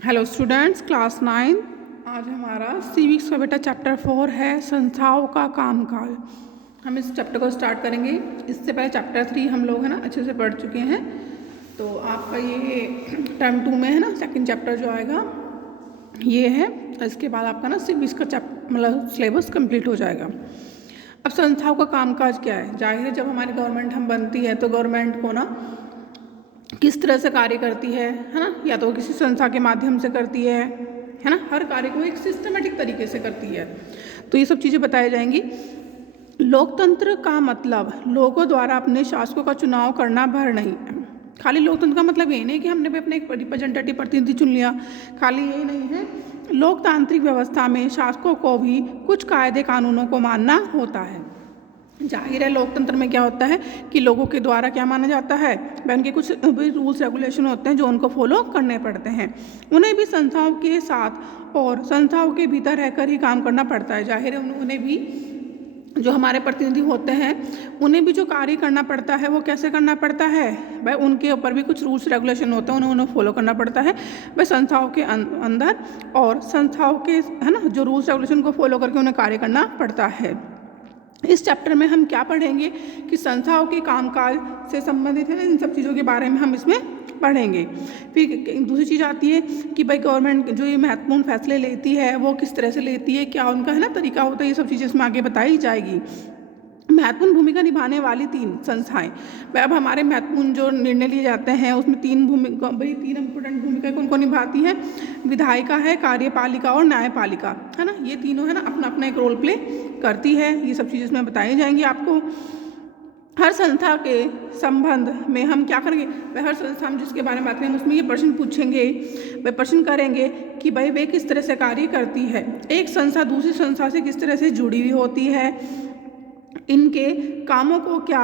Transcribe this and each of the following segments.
Hello students, class 9। आज हमारा civics का बेटा चैप्टर 4 है संस्थाओं का कामकाज। हम इस चैप्टर को स्टार्ट करेंगे। इससे पहले चैप्टर 3 हम लोग है ना अच्छे से पढ़ चुके हैं। तो आपका ये टर्म 2 में है ना सेकंड चैप्टर जो आएगा ये है। इसके बाद आपका ना सिविक्स का मतलब सिलेबस कंप्लीट हो जाएगा। अब संस्थाओं का कामकाज क्या है? जाहिर है जब हमारी गवर्नमेंट हम बनती है तो गवर्नमेंट को ना किस तरह से कार्य करती है ना, या तो किसी संस्था के माध्यम से करती है ना, हर कार्य को एक सिस्टमेटिक तरीके से करती है। तो ये सब चीज़ें बताई जाएंगी। लोकतंत्र का मतलब लोगों द्वारा अपने शासकों का चुनाव करना भर नहीं। खाली लोकतंत्र का मतलब ये नहीं कि हमने भी अपने एक रिप्रेजेंटेटिव प्रतिनिधि चुन लिया, खाली यही नहीं है। लोकतांत्रिक व्यवस्था में शासकों को भी कुछ कायदे कानूनों को मानना होता है। जाहिर है लोकतंत्र में क्या होता है कि लोगों के द्वारा क्या माना जाता है, वह उनके कुछ भी रूल्स रेगुलेशन होते हैं जो उनको फॉलो करने पड़ते हैं। उन्हें भी संस्थाओं के साथ और संस्थाओं के भीतर रहकर ही काम करना पड़ता है। जाहिर है उन्हें भी जो हमारे प्रतिनिधि होते हैं उन्हें भी जो कार्य करना पड़ता है वो कैसे करना पड़ता है भाई, उनके ऊपर भी कुछ रूल्स रेगुलेशन होते हैं, उन्हें फॉलो करना पड़ता है भाई संस्थाओं के अंदर। और संस्थाओं के है ना जो रूल्स रेगुलेशन को फॉलो करके उन्हें कार्य करना पड़ता है। इस चैप्टर में हम क्या पढ़ेंगे कि संस्थाओं के कामकाज से संबंधित है, इन सब चीज़ों के बारे में हम इसमें पढ़ेंगे। फिर दूसरी चीज़ आती है कि भाई गवर्नमेंट जो ये महत्वपूर्ण फैसले लेती है वो किस तरह से लेती है, क्या उनका है ना तरीका होता है, ये सब चीज़ें इसमें आगे बताई जाएगी। महत्वपूर्ण भूमिका निभाने वाली 3 संस्थाएं। अब हमारे महत्वपूर्ण जो निर्णय लिए जाते हैं उसमें 3 इम्पोर्टेंट भूमिका कौन कौन निभाती है? विधायिका है, कार्यपालिका और न्यायपालिका, है ना। ये तीनों है ना अपना अपना एक रोल प्ले करती है। ये सब चीज़ें इसमें बताई जाएंगी आपको। हर संस्था के संबंध में हम क्या करेंगे, वह हर संस्था में जिसके बारे में बात करेंगे उसमें ये प्रश्न पूछेंगे, वह प्रश्न करेंगे कि भाई वे किस तरह से कार्य करती है, एक संस्था दूसरी संस्था से किस तरह से जुड़ी हुई होती है, इनके कामों को क्या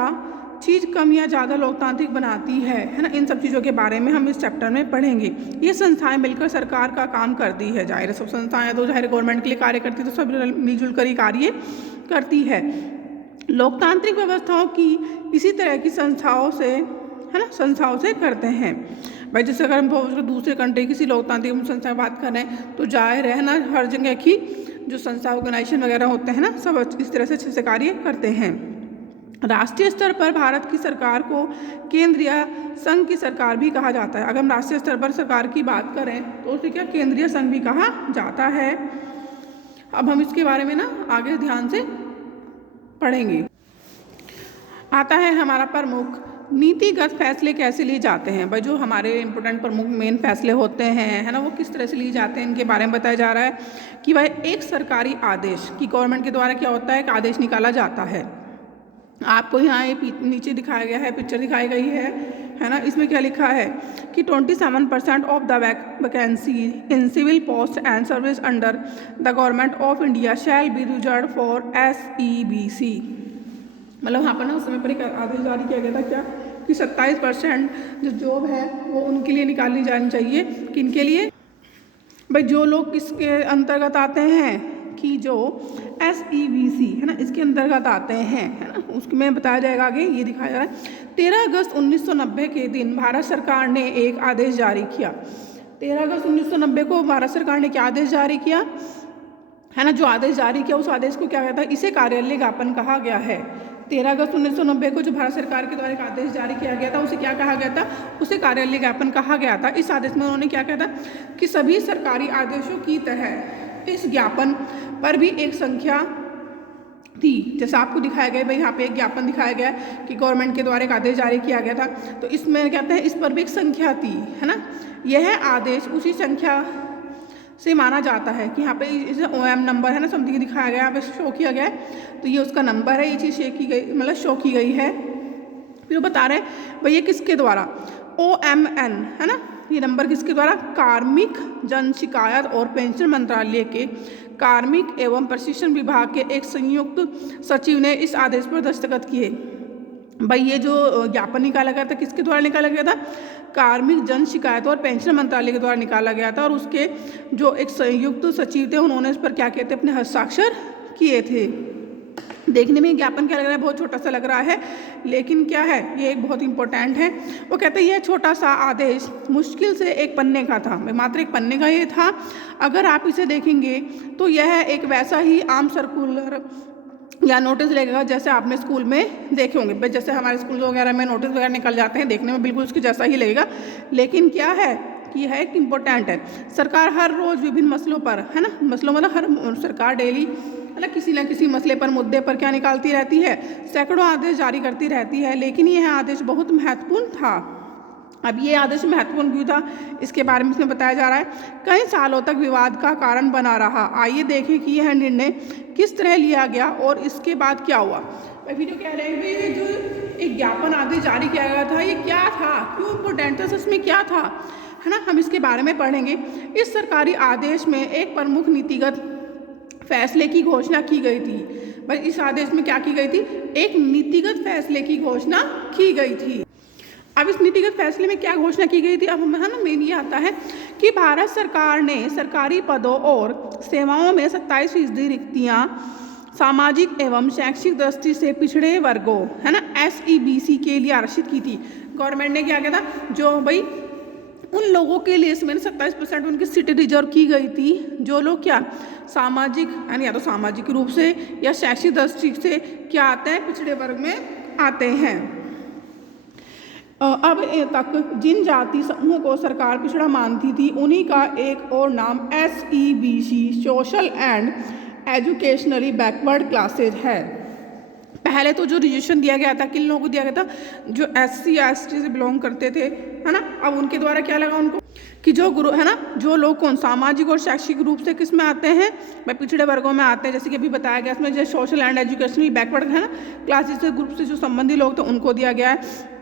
चीज़ कम या ज़्यादा लोकतांत्रिक बनाती है ना। इन सब चीज़ों के बारे में हम इस चैप्टर में पढ़ेंगे। ये संस्थाएं मिलकर सरकार का काम करती है। जाहिर सब संस्थाएं तो जाहिर गवर्नमेंट के लिए कार्य करती है, तो सब मिलजुल कर ही कार्य करती है। लोकतांत्रिक व्यवस्थाओं की इसी तरह की संस्थाओं से है ना संस्थाओं से करते हैं भाई। जैसे अगर हम दूसरे कंट्री किसी लोकतांत्रिक संस्था की बात करें तो जाहिर है ना हर जगह की जो संस्था ऑर्गेनाइजेशन वगैरह होते हैं ना सब इस तरह से अच्छे से कार्य करते हैं। राष्ट्रीय स्तर पर भारत की सरकार को केंद्रीय संघ की सरकार भी कहा जाता है। अगर हम राष्ट्रीय स्तर पर सरकार की बात करें तो उसे क्या केंद्रीय संघ भी कहा जाता है। अब हम इसके बारे में ना आगे ध्यान से पढ़ेंगे। आता है हमारा प्रमुख नीतिगत फैसले कैसे लिए जाते हैं भाई। जो हमारे इंपॉर्टेंट प्रमुख मेन फैसले होते हैं है ना वो किस तरह से लिए जाते हैं, इनके बारे में बताया जा रहा है कि भाई एक सरकारी आदेश की गवर्नमेंट के द्वारा क्या होता है, एक आदेश निकाला जाता है। आपको यहाँ ये नीचे दिखाया गया है, पिक्चर दिखाई गई है ना। इसमें क्या लिखा है कि 27% of the vacancy in civil post and service under the government of India shall be reserve for SEBC। मतलब यहाँ पर ना उस समय पर एक आदेश जारी किया गया था क्या कि 27% जो जॉब है वो उनके लिए निकाली जानी चाहिए। किनके लिए भाई? जो लोग किसके अंतर्गत आते हैं कि जो SEBC है ना इसके अंतर्गत आते हैं है ना, उसमें बताया जाएगा आगे। ये दिखाया जा रहा है 13 अगस्त 1990 के दिन भारत सरकार ने एक आदेश जारी किया। 13 अगस्त 1990 को भारत सरकार ने क्या आदेश जारी किया है ना। जो आदेश जारी किया उस आदेश को क्या कहता है, इसे कार्यालय ज्ञापन कहा गया है। 13 अगस्त 1990 को जो भारत सरकार के द्वारा एक आदेश जारी किया गया था उसे क्या कहा गया था, उसे कार्यालय ज्ञापन कहा गया था। इस आदेश में उन्होंने क्या कहा था कि सभी सरकारी आदेशों की तरह इस ज्ञापन पर भी एक संख्या थी। जैसे आपको दिखाया गया भाई यहाँ पे एक ज्ञापन दिखाया गया कि गवर्नमेंट के द्वारा एक आदेश जारी किया गया था, तो इसमें कहते हैं इस पर भी एक संख्या थी है ना। यह आदेश उसी संख्या से माना जाता है कि यहाँ पे इसे OM नंबर है ना समथिंग दिखाया गया, यहाँ पे शो किया गया है, तो ये उसका नंबर है, ये चीज़ शो की गई मतलब शो की गई है। फिर वो बता रहे हैं भाई ये किसके द्वारा, OMN है ना, ये नंबर किसके द्वारा, कार्मिक जन शिकायत और पेंशन मंत्रालय के कार्मिक एवं प्रशिक्षण विभाग के एक संयुक्त सचिव ने इस आदेश पर दस्तखत किए। भाई ये जो ज्ञापन निकाला गया था किसके द्वारा निकाला गया था, कार्मिक जन शिकायत और पेंशन मंत्रालय के द्वारा निकाला गया था। और उसके जो एक संयुक्त सचिव थे उन्होंने इस पर क्या किए थे, अपने हस्ताक्षर किए थे। देखने में ज्ञापन क्या लग रहा है, बहुत छोटा सा लग रहा है, लेकिन क्या है, ये एक बहुत इंपॉर्टेंट है। वो कहते हैं यह छोटा सा आदेश मुश्किल से एक पन्ने का था, मात्र एक पन्ने का ये था। अगर आप इसे देखेंगे तो यह एक वैसा ही आम सर्कुलर या नोटिस लगेगा जैसे आपने स्कूल में देखे होंगे। जैसे हमारे स्कूल वगैरह में नोटिस वगैरह निकल जाते हैं, देखने में बिल्कुल उसके जैसा ही लगेगा, लेकिन क्या है कि यह एक इम्पोर्टेंट है। सरकार हर रोज़ विभिन्न मसलों पर, है ना, मसलों मतलब हर सरकार डेली मतलब किसी न किसी मसले पर, मुद्दे पर क्या निकालती रहती है, सैकड़ों आदेश जारी करती रहती है। लेकिन यह आदेश बहुत महत्वपूर्ण था। अब ये आदेश महत्वपूर्ण क्यों था, इसके बारे में इसमें बताया जा रहा है। कई सालों तक विवाद का कारण बना रहा। आइए देखें कि यह निर्णय किस तरह लिया गया और इसके बाद क्या हुआ। वीडियो कह रहे हैं कि जो एक ज्ञापन आदेश जारी किया गया था, ये क्या था, क्यों इम्पोर्टेंट था, इसमें क्या था, है ना, हम इसके बारे में पढ़ेंगे। इस सरकारी आदेश में एक प्रमुख नीतिगत फैसले की घोषणा की गई थी। भाई इस आदेश में क्या की गई थी, एक नीतिगत फैसले की घोषणा की गई थी। अब इस नीतिगत फैसले में क्या घोषणा की गई थी, अब हमें है ना मेन ये आता है कि भारत सरकार ने सरकारी पदों और सेवाओं में 27% रिक्तियाँ सामाजिक एवं शैक्षिक दृष्टि से पिछड़े वर्गों, है ना, SEBC के लिए आरक्षित की थी। गवर्नमेंट ने क्या किया था, जो भाई उन लोगों के लिए इसमें 27% उनकी सीटें रिजर्व की गई थी, जो लोग क्या सामाजिक, यानी या तो सामाजिक रूप से या शैक्षिक दृष्टि से क्या आते हैं, पिछड़े वर्ग में आते हैं। अब तक जिन जाति समूह को सरकार पिछड़ा मानती थी, उन्हीं का एक और नाम SEBC social and educationally backward classes है। पहले तो जो रिजर्वेशन दिया गया था किन लोगों को दिया गया था, जो SC या ST से बिलोंग करते थे, है ना। अब उनके द्वारा क्या लगा उनको कि जो गुरु, है ना, जो लोग कौन सामाजिक और शैक्षिक रूप से किस में आते हैं, भाई पिछड़े वर्गों में आते हैं, जैसे कि अभी बताया गया इसमें जो सोशल एंड एजुकेशनली बैकवर्ड, है ना, क्लासेस से ग्रुप से जो संबंधित लोग थे उनको दिया गया है।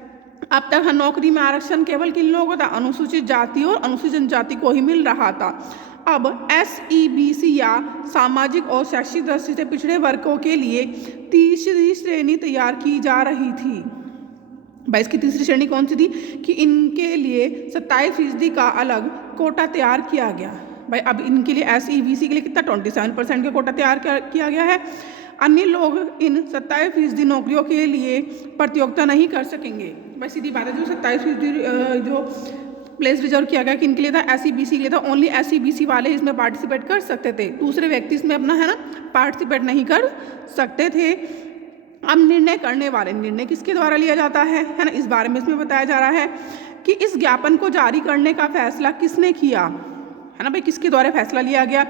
अब तक नौकरी में आरक्षण केवल किन लोगों को था, अनुसूचित जाति और अनुसूचित जनजाति को ही मिल रहा था। अब SEBC या सामाजिक और शैक्षिक दृष्टि से पिछड़े वर्गों के लिए तीसरी श्रेणी तैयार की जा रही थी। भाई इसकी तीसरी श्रेणी कौन सी थी कि इनके लिए 27% का अलग कोटा तैयार किया गया। भाई अब इनके लिए SEBC के लिए कितना 27% का कोटा तैयार किया गया है। अन्य लोग इन 27% नौकरियों के लिए प्रतियोगिता नहीं कर सकेंगे। भाई सीधी बात है, जो 27% जो प्लेस रिजर्व किया गया कि इनके लिए था, SEBC के लिए था, ओनली SEBC वाले इसमें पार्टिसिपेट कर सकते थे, दूसरे व्यक्ति इसमें अपना, है ना, पार्टिसिपेट नहीं कर सकते थे। अब निर्णय करने वाले, निर्णय किसके द्वारा लिया जाता है ना, इस बारे में इसमें बताया जा रहा है कि इस ज्ञापन को जारी करने का फैसला किसने किया, है ना, भाई किसके द्वारा फैसला लिया गया।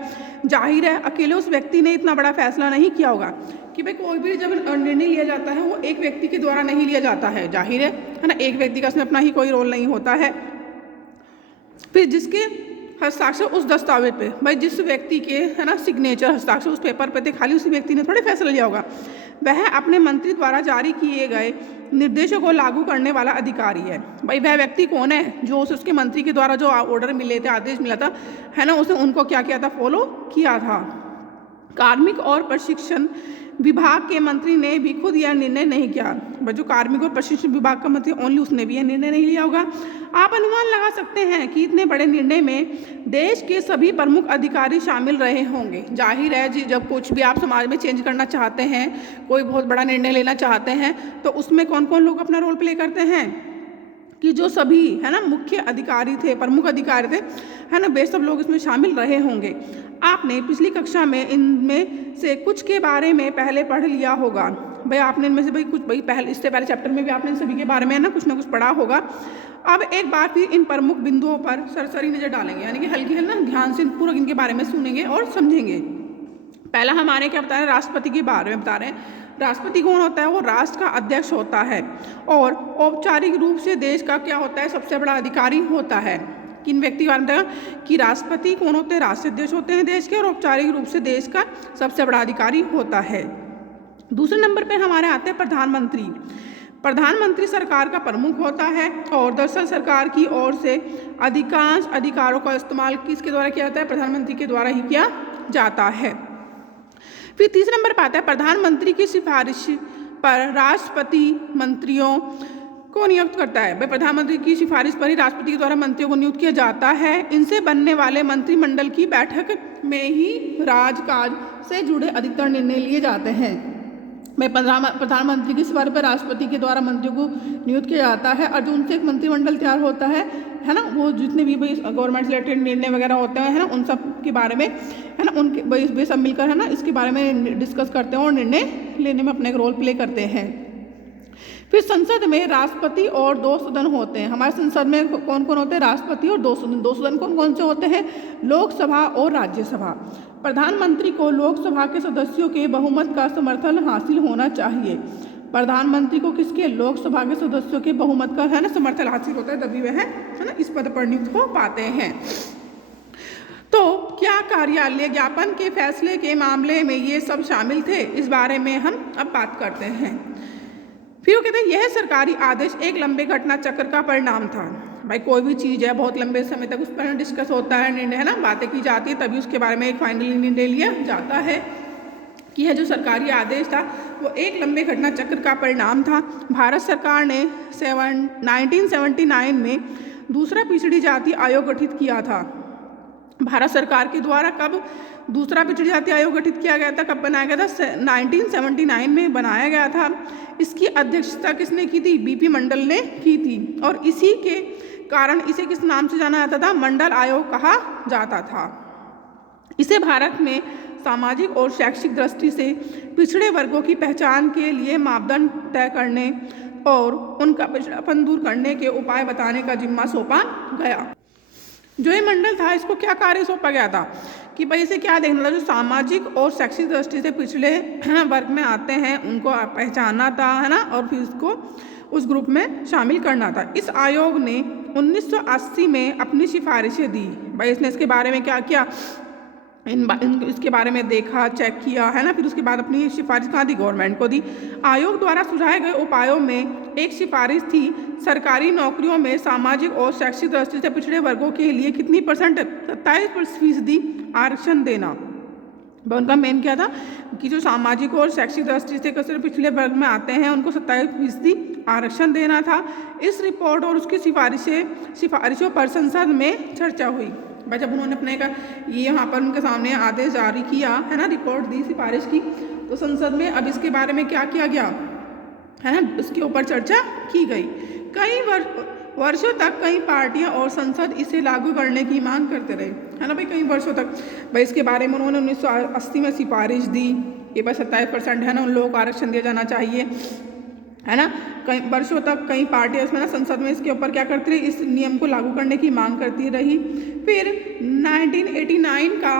जाहिर है अकेले उस व्यक्ति ने इतना बड़ा फैसला नहीं किया होगा कि भाई कोई भी जब निर्णय लिया जाता है वो एक व्यक्ति के द्वारा नहीं लिया जाता है, जाहिर है ना, एक व्यक्ति का इसमें अपना ही कोई रोल नहीं होता है। फिर जिसके हस्ताक्षर उस दस्तावेज पे, भाई जिस व्यक्ति के, है ना, सिग्नेचर हस्ताक्षर उस पेपर पे थे, खाली उसी व्यक्ति ने थोड़े फैसला लिया होगा, वह अपने मंत्री द्वारा जारी किए गए निर्देशों को लागू करने वाला अधिकारी है। भाई वह व्यक्ति कौन है, जो उसके मंत्री के द्वारा जो ऑर्डर मिले थे, आदेश मिला था, है ना, उसने उनको क्या किया था, फॉलो किया था। कार्मिक और प्रशिक्षण विभाग के मंत्री ने भी खुद यह निर्णय नहीं किया। भाई जो कार्मिक और प्रशिक्षण विभाग का मंत्री ओनली उसने भी यह निर्णय नहीं लिया होगा। आप अनुमान लगा सकते हैं कि इतने बड़े निर्णय में देश के सभी प्रमुख अधिकारी शामिल रहे होंगे। जाहिर है जी, जब कुछ भी आप समाज में चेंज करना चाहते हैं, कोई बहुत बड़ा निर्णय लेना चाहते हैं, तो उसमें कौन कौन लोग अपना रोल प्ले करते हैं कि जो सभी, है ना, मुख्य अधिकारी थे, प्रमुख अधिकारी थे, है ना, वे सब लोग इसमें शामिल रहे होंगे। आपने पिछली कक्षा में इनमें से कुछ के बारे में पहले पढ़ लिया होगा। भाई आपने इनमें से भाई कुछ, भाई पहले इससे पहले चैप्टर में भी आपने इन सभी के बारे में ना कुछ पढ़ा होगा। अब एक बार फिर इन प्रमुख बिंदुओं पर सरसरी नजर डालेंगे, यानी कि हल्की हल्की ना ध्यान से पूरा इनके बारे में सुनेंगे और समझेंगे। पहला हमारे क्या बता रहे हैं, राष्ट्रपति के बारे में बता रहे हैं। राष्ट्रपति कौन होता है, वो राष्ट्र का अध्यक्ष होता है और औपचारिक रूप से देश का क्या होता है, सबसे बड़ा अधिकारी होता है। किन व्यक्ति के बारे में बताया कि राष्ट्रपति कौन होते हैं, राष्ट्रीय अध्यक्ष होते हैं देश के, और औपचारिक रूप से देश का सबसे बड़ा अधिकारी होता है। दूसरे नंबर पे हमारे आते हैं प्रधानमंत्री। प्रधानमंत्री सरकार का प्रमुख होता है और दरअसल सरकार की ओर से अधिकांश अधिकारों का इस्तेमाल किसके द्वारा किया जाता है, प्रधानमंत्री के द्वारा ही किया जाता है। फिर तीसरे नंबर पर आता है प्रधानमंत्री की सिफारिश पर राष्ट्रपति मंत्रियों को नियुक्त करता है। भाई प्रधानमंत्री की सिफारिश पर ही राष्ट्रपति के द्वारा मंत्रियों को नियुक्त किया जाता है। इनसे बनने वाले मंत्रिमंडल की बैठक में ही राजकाज से जुड़े अधिकतर निर्णय लिए जाते हैं। भाई प्रधानमंत्री की सिफारिश पर राष्ट्रपति के द्वारा मंत्रियों को नियुक्त किया जाता है और जो उनसे एक मंत्रिमंडल तैयार होता है ना, वो जितने भी भाई गवर्नमेंट रिलेटेड निर्णय वगैरह होते हैं, है ना, उन सब के बारे में, है ना, उनके वे सब मिलकर, है ना, इसके बारे में डिस्कस करते हैं और निर्णय लेने में अपना एक रोल प्ले करते हैं। फिर संसद में राष्ट्रपति और 2 सदन होते हैं। हमारे संसद में कौन कौन होते हैं? राष्ट्रपति और 2 सदन। 2 सदन कौन कौन से होते हैं? लोकसभा और राज्यसभा। प्रधानमंत्री को लोकसभा के सदस्यों के बहुमत का समर्थन हासिल होना चाहिए। प्रधानमंत्री को किसके? लोकसभा के सदस्यों के बहुमत का, है ना, समर्थन हासिल होता है, तभी वह, है ना, इस पद पर नियुक्त हो पाते हैं। तो क्या कार्यालय ज्ञापन के फैसले के मामले में ये सब शामिल थे? इस बारे में हम अब बात करते हैं। फिर वो कहते हैं यह सरकारी आदेश एक लंबे घटना चक्र का परिणाम था। भाई कोई भी चीज़ है बहुत लंबे समय तक उस पर डिस्कस होता है, निर्णय, है ना, बातें की जाती है, तभी उसके बारे में एक फाइनली निर्णय लिया जाता है कि यह जो सरकारी आदेश था वो एक लंबे घटना चक्र का परिणाम था। भारत सरकार ने 1979 में दूसरा पिछड़ी जाति आयोग गठित किया था। भारत सरकार के द्वारा कब दूसरा पिछड़ी जाति आयोग गठित किया गया था? कब बनाया गया था? 1979 में बनाया गया था। इसकी अध्यक्षता किसने की थी? बीपी मंडल ने की थी और इसी के कारण इसे किस नाम से जाना जाता था? मंडल आयोग कहा जाता था। इसे भारत में सामाजिक और शैक्षिक दृष्टि से पिछड़े वर्गों की पहचान के लिए मापदंड तय करने और उनका पिछड़ापन दूर करने के उपाय बताने का जिम्मा सौंपा गया। जो ये मंडल था इसको क्या कार्य सौंपा गया था कि भाई इसे क्या देखना था? जो सामाजिक और शैक्षिक दृष्टि से पिछड़े वर्ग में आते हैं उनको पहचानना था, है ना, और फिर उसको उस ग्रुप में शामिल करना था। इस आयोग ने 1980 में अपनी सिफारिशें दी। भाई इसने इसके बारे में क्या किया? इसके बारे में देखा, चेक किया, है ना, फिर उसके बाद अपनी सिफारिश कहाँ दी? गवर्नमेंट को दी। आयोग द्वारा सुझाए गए उपायों में एक सिफारिश थी सरकारी नौकरियों में सामाजिक और शैक्षिक दृष्टि से पिछड़े वर्गों के लिए कितनी %? 27% आरक्षण देना। उनका मेन क्या था कि जो सामाजिक और शैक्षिक दृष्टि से सिर्फ पिछड़े वर्ग में आते हैं उनको 27% आरक्षण देना था। इस रिपोर्ट और उसकी सिफारिशों पर संसद में चर्चा हुई। भाई जब उन्होंने अपने का ये यहाँ पर उनके सामने आदेश जारी किया, है ना, रिपोर्ट दी सिफारिश की, तो संसद में अब इसके बारे में क्या किया गया, है ना, उसके ऊपर चर्चा की गई। कई वर्षों तक कई पार्टियां और संसद इसे लागू करने की मांग करते रहे, है ना भाई, कई वर्षों तक। भाई इसके बारे में उन्होंने 1980 में सिफारिश दी कि भाई 27%, है ना, उन लोगों को आरक्षण दिया जाना चाहिए, है ना। कई वर्षों तक कई पार्टियां इसमें ना संसद में इसके ऊपर क्या करती रही? इस नियम को लागू करने की मांग करती रही। फिर 1989 का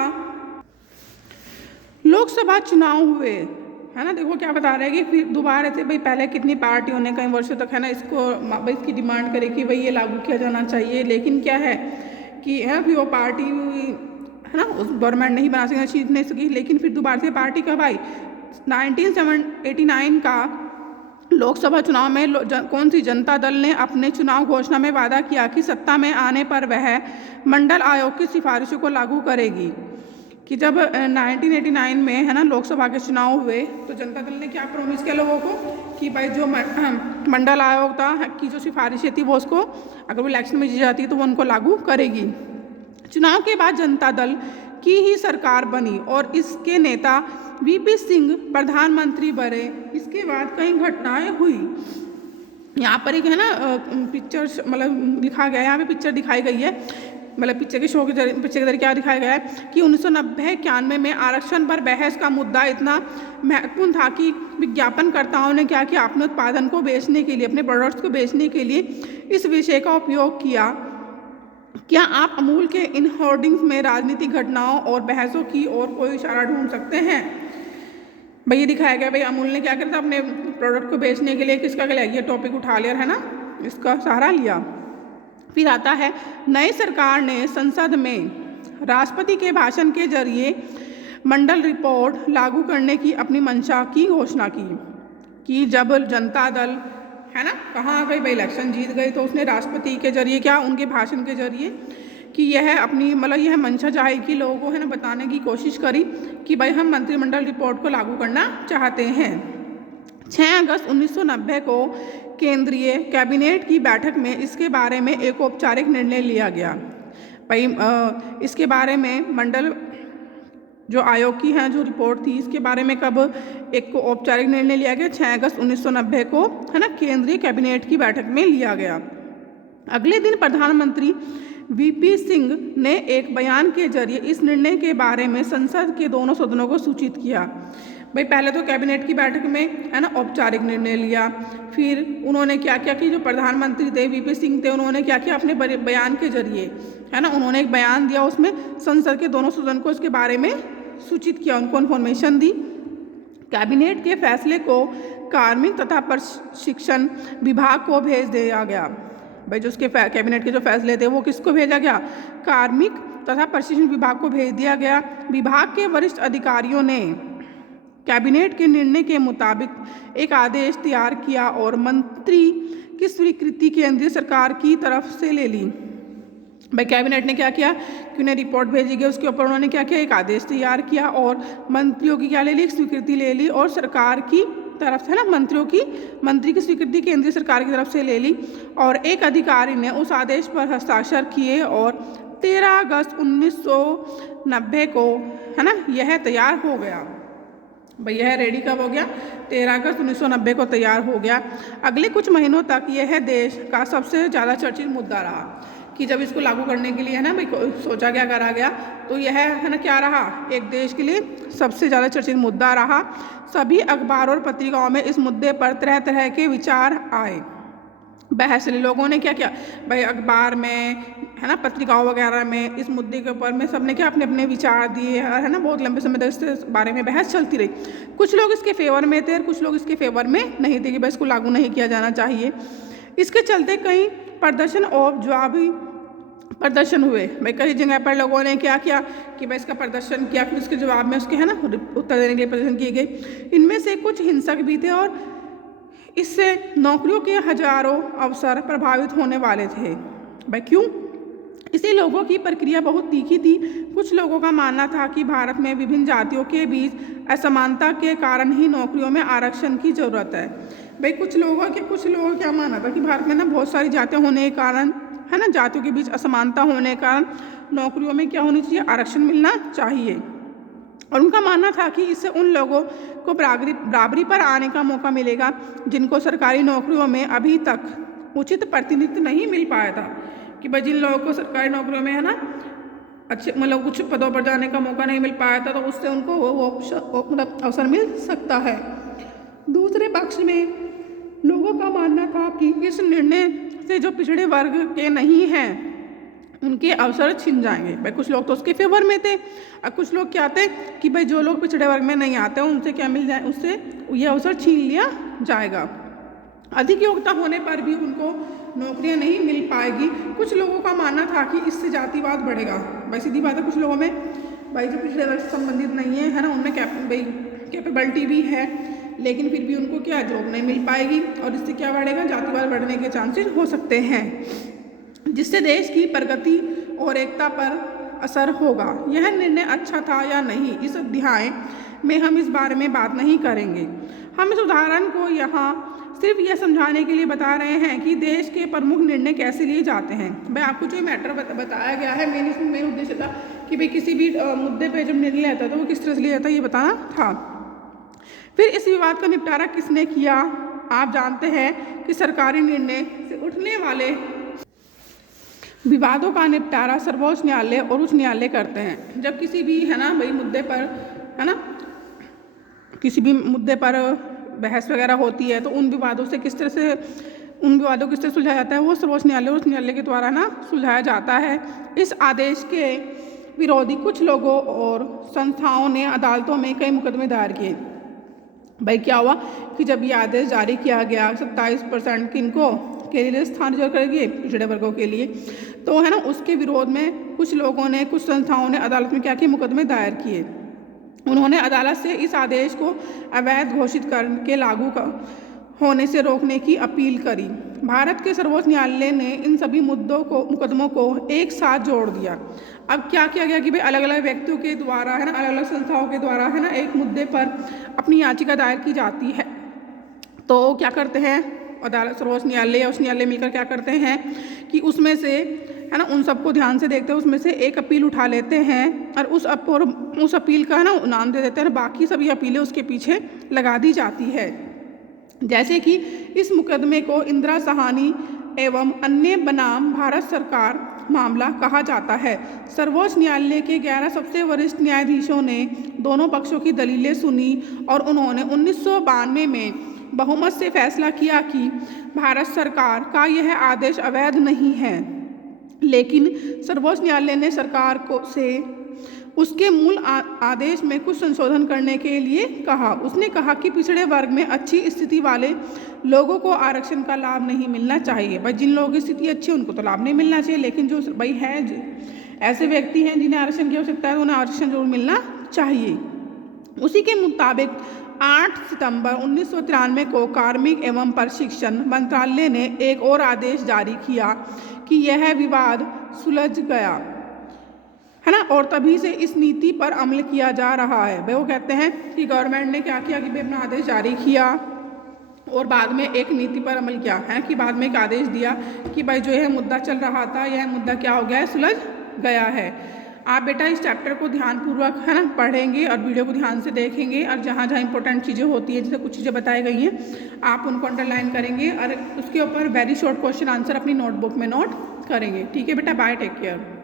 लोकसभा चुनाव हुए, है ना। देखो क्या बता रहे हैं कि फिर दोबारा से भाई पहले कितनी पार्टियों ने कई वर्षों तक, है ना, इसको भाई इसकी डिमांड करे कि भाई ये लागू किया जाना चाहिए, लेकिन क्या है कि, है, फिर वो पार्टी, है ना, उस गवर्नमेंट नहीं बना सकी, जीत नहीं सकी। लेकिन फिर दोबारा से पार्टी कब आई? 1989 का लोकसभा चुनाव में कौन सी जनता दल ने अपने चुनाव घोषणा में वादा किया कि सत्ता में आने पर वह मंडल आयोग की सिफारिशों को लागू करेगी। कि जब 1989 में, है ना, लोकसभा के चुनाव हुए तो जनता दल ने क्या प्रॉमिस किया लोगों को कि भाई जो मंडल आयोग था की जो सिफारिशें थी वो उसको अगर वो इलेक्शन में जीत जाती तो वो उनको लागू करेगी। चुनाव के बाद जनता दल की ही सरकार बनी और इसके नेता वीपी सिंह प्रधानमंत्री बने। इसके बाद कई घटनाएं हुई। यहाँ पर एक, है ना, पिक्चर मतलब दिखा गया है, यहाँ पे पिक्चर दिखाई गई है, मतलब पिक्चर के शो के जरिए, पिक्चर के जरिए क्या दिखाया गया है कि 1990-91 में आरक्षण पर बहस का मुद्दा इतना महत्वपूर्ण था कि विज्ञापनकर्ताओं ने क्या किया? अपने उत्पादन को बेचने के लिए, अपने प्रोडक्ट्स को बेचने के लिए इस विषय का उपयोग किया। क्या आप अमूल के इन होर्डिंग्स में राजनीतिक घटनाओं और बहसों की ओर कोई इशारा ढूंढ सकते हैं? भाई ये दिखाया गया भाई अमूल ने क्या किया था? अपने प्रोडक्ट को बेचने के लिए किसका क्या ये टॉपिक उठा लिया, है ना, इसका सहारा लिया। फिर आता है नई सरकार ने संसद में राष्ट्रपति के भाषण के जरिए मंडल रिपोर्ट लागू करने की अपनी मंशा की घोषणा की कि जब जनता दल, है ना, कहाँ आ गई भाई, इलेक्शन जीत गई, तो उसने राष्ट्रपति के जरिए क्या, उनके भाषण के जरिए कि यह अपनी मतलब यह मंशा जाहिर की, लोगों को, है ना, बताने की कोशिश करी कि भाई हम मंत्रिमंडल रिपोर्ट को लागू करना चाहते हैं। 6 अगस्त 1990 को केंद्रीय कैबिनेट की बैठक में इसके बारे में एक औपचारिक निर्णय लिया गया। भाई इसके बारे में मंडल जो आयोग की है जो रिपोर्ट थी, इसके बारे में कब एक औपचारिक निर्णय लिया गया? 6 अगस्त 1990 को, है ना, केंद्रीय कैबिनेट की बैठक में लिया गया। अगले दिन प्रधानमंत्री वीपी सिंह ने एक बयान के जरिए इस निर्णय के बारे में संसद के दोनों सदनों को सूचित किया। भाई पहले तो कैबिनेट की बैठक में, है ना, औपचारिक निर्णय लिया, फिर उन्होंने क्या किया कि जो प्रधानमंत्री थे वीपी सिंह थे, उन्होंने क्या किया अपने बयान के जरिए, है ना, उन्होंने एक बयान दिया, उसमें संसद के दोनों सदन को इसके बारे में सूचित किया, उनको इन्फॉर्मेशन दी। कैबिनेट के फैसले को कार्मिक तथा प्रशिक्षण विभाग को भेज दिया गया। भाई जो उसके कैबिनेट के जो फैसले थे वो किसको भेजा गया? कार्मिक तथा प्रशिक्षण विभाग को भेज दिया गया। विभाग के वरिष्ठ अधिकारियों ने कैबिनेट के निर्णय के मुताबिक एक आदेश तैयार किया और मंत्री की स्वीकृति केंद्रीय सरकार की तरफ से ले ली। भाई कैबिनेट ने क्या किया कि उन्हें रिपोर्ट भेजी गई, उसके ऊपर उन्होंने क्या किया, एक आदेश तैयार किया और मंत्रियों की क्या ले ली, एक स्वीकृति ले ली और सरकार की तरफ से, है ना, मंत्री की स्वीकृति केंद्रीय सरकार की तरफ से ले ली और एक अधिकारी ने उस आदेश पर हस्ताक्षर किए और 13 अगस्त 1990 को, है ना, यह तैयार हो गया। भाई यह रेडी कब हो गया? 13 अगस्त 1990 को तैयार हो गया। अगले कुछ महीनों तक यह देश का सबसे ज़्यादा चर्चित मुद्दा रहा कि जब इसको लागू करने के लिए, है ना, भाई सोचा क्या करा गया, तो यह, है ना, क्या रहा, एक देश के लिए सबसे ज़्यादा चर्चित मुद्दा रहा। सभी अखबार और पत्रिकाओं में इस मुद्दे पर तरह तरह के विचार आए, बहस चली। लोगों ने क्या किया भाई, अखबार में, है ना, पत्रिकाओं वगैरह में इस मुद्दे के ऊपर में सबने क्या अपने अपने विचार दिए, है ना, बहुत लंबे समय तक इस बारे में बहस चलती रही। कुछ लोग इसके फेवर में थे और कुछ लोग इसके फेवर में नहीं थे कि भाई इसको लागू नहीं किया जाना चाहिए। इसके चलते कई प्रदर्शन और जवाबी प्रदर्शन हुए। भाई कई जगह पर लोगों ने क्या किया कि भाई इसका प्रदर्शन किया, फिर उसके जवाब में उसके, है ना, उत्तर देने के लिए प्रदर्शन किए गए। इनमें से कुछ हिंसक भी थे और इससे नौकरियों के हजारों अवसर प्रभावित होने वाले थे। भाई क्यों? इसी लोगों की प्रक्रिया बहुत तीखी थी। कुछ लोगों का मानना था कि भारत में विभिन्न जातियों के बीच असमानता के कारण ही नौकरियों में आरक्षण की जरूरत है। भाई कुछ लोगों का क्या मानना था कि भारत में ना बहुत सारी जातियाँ होने के कारण, है ना, जातियों के बीच असमानता होने के कारण नौकरियों में क्या होनी चाहिए, आरक्षण मिलना चाहिए। और उनका मानना था कि इससे उन लोगों को बराबरी पर आने का मौका मिलेगा जिनको सरकारी नौकरियों में अभी तक उचित प्रतिनिधित्व नहीं मिल पाया था। कि भाई जिन लोगों को सरकारी नौकरियों में, है ना, अच्छे मतलब कुछ पदों पर जाने का मौका नहीं मिल पाया था, तो उससे उनको वो मतलब अवसर मिल सकता है। दूसरे पक्ष में लोगों का मानना था कि इस निर्णय से जो पिछड़े वर्ग के नहीं हैं उनके अवसर छिन जाएंगे। भाई कुछ लोग तो उसके फेवर में थे और कुछ लोग क्या थे कि भाई जो लोग पिछड़े वर्ग में नहीं आते उनसे क्या मिल जाए, उससे ये अवसर छीन लिया जाएगा। अधिक योग्यता होने पर भी उनको नौकरियां नहीं मिल पाएगी। कुछ लोगों का मानना था कि इससे जातिवाद बढ़ेगा। भाई सीधी बात है, कुछ लोगों में भाई जो पिछड़े वर्ग से संबंधित नहीं है, है ना, उनमें कैपेबिलिटी भी है, लेकिन फिर भी उनको क्या जॉब नहीं मिल पाएगी और इससे क्या बढ़ेगा, जातिवाद बढ़ने के चांसेस हो सकते हैं, जिससे देश की प्रगति और एकता पर असर होगा। यह निर्णय अच्छा था या नहीं, इस अध्याय में हम इस बारे में बात नहीं करेंगे। हम इस उदाहरण को यहाँ सिर्फ यह समझाने के लिए बता रहे हैं कि देश के प्रमुख निर्णय कैसे लिए जाते हैं। भाई आपको जो मैटर बताया गया है, मेन उद्देश्य था कि भाई किसी भी मुद्दे पे जब निर्णय लेता था वो किस तरह से लिया जाता है, ये बताना था। फिर इस विवाद का निपटारा किसने किया? आप जानते हैं कि सरकारी निर्णय से उठने वाले विवादों का निपटारा सर्वोच्च न्यायालय और उच्च न्यायालय करते हैं। जब किसी भी, है ना, भाई मुद्दे पर, है ना, किसी भी मुद्दे पर बहस वगैरह होती है तो उन विवादों को किस तरह से सुलझाया जाता है, वो सर्वोच्च न्यायालय और उच्च न्यायालय के द्वारा ना सुलझाया जाता है। इस आदेश के विरोधी कुछ लोगों और संस्थाओं ने अदालतों में कई मुकदमे दायर किए। भाई क्या हुआ कि जब ये आदेश जारी किया गया 27% किनको के लिए स्थान रिजर्व करेंगे, पिछड़े वर्गों के लिए, तो है ना, उसके विरोध में कुछ लोगों ने, कुछ संस्थाओं ने अदालत में क्या किए, मुकदमे दायर किए। उन्होंने अदालत से इस आदेश को अवैध घोषित करके लागू होने से रोकने की अपील करी। भारत के सर्वोच्च न्यायालय ने इन सभी मुकदमों को एक साथ जोड़ दिया। अब क्या किया गया कि भाई अलग अलग व्यक्तियों के द्वारा, है ना, अलग अलग संस्थाओं के द्वारा, है ना, एक मुद्दे पर अपनी याचिका दायर की जाती है, तो क्या करते हैं अदालत, सर्वोच्च न्यायालय या उच्च न्यायालय मिलकर क्या करते हैं कि उसमें से, है ना, उन सबको ध्यान से देखते हैं, उसमें से एक अपील उठा लेते हैं और उस अपील का, है ना, नाम दे देते हैं और बाकी सभी अपीलें उसके पीछे लगा दी जाती है। जैसे कि इस मुकदमे को इंदिरा साहनी एवं अन्य बनाम भारत सरकार मामला कहा जाता है। सर्वोच्च न्यायालय के 11 सबसे वरिष्ठ न्यायाधीशों ने दोनों पक्षों की दलीलें सुनी और उन्होंने 1992 में बहुमत से फैसला किया कि भारत सरकार का यह आदेश अवैध नहीं है, लेकिन सर्वोच्च न्यायालय ने सरकार से उसके मूल आदेश में कुछ संशोधन करने के लिए कहा। उसने कहा कि पिछड़े वर्ग में अच्छी स्थिति वाले लोगों को आरक्षण का लाभ नहीं मिलना चाहिए। भाई जिन लोगों की स्थिति अच्छी है उनको तो लाभ नहीं मिलना चाहिए, लेकिन जो भाई है ऐसे व्यक्ति हैं जिन्हें आरक्षण की आवश्यकता है, उन्हें आरक्षण जरूर मिलना चाहिए। उसी के मुताबिक 8 सितंबर 1993 को कार्मिक एवं प्रशिक्षण मंत्रालय ने एक और आदेश जारी किया कि यह विवाद सुलझ गया, है ना, और तभी से इस नीति पर अमल किया जा रहा है। भाई वो कहते हैं कि गवर्नमेंट ने क्या किया कि भाई अपना आदेश जारी किया और बाद में एक नीति पर अमल किया है, कि बाद में एक आदेश दिया कि भाई जो यह मुद्दा चल रहा था, यह मुद्दा क्या हो गया है, सुलझ गया है। आप बेटा इस चैप्टर को ध्यानपूर्वक, है ना, पढ़ेंगे और वीडियो को ध्यान से देखेंगे और जहाँ जहाँ इंपॉर्टेंट चीज़ें होती है, जैसे कुछ चीज़ें बताई गई हैं, आप उनको अंडरलाइन करेंगे और उसके ऊपर वेरी शॉर्ट क्वेश्चन आंसर अपनी नोटबुक में नोट करेंगे। ठीक है बेटा, बाय, टेक केयर।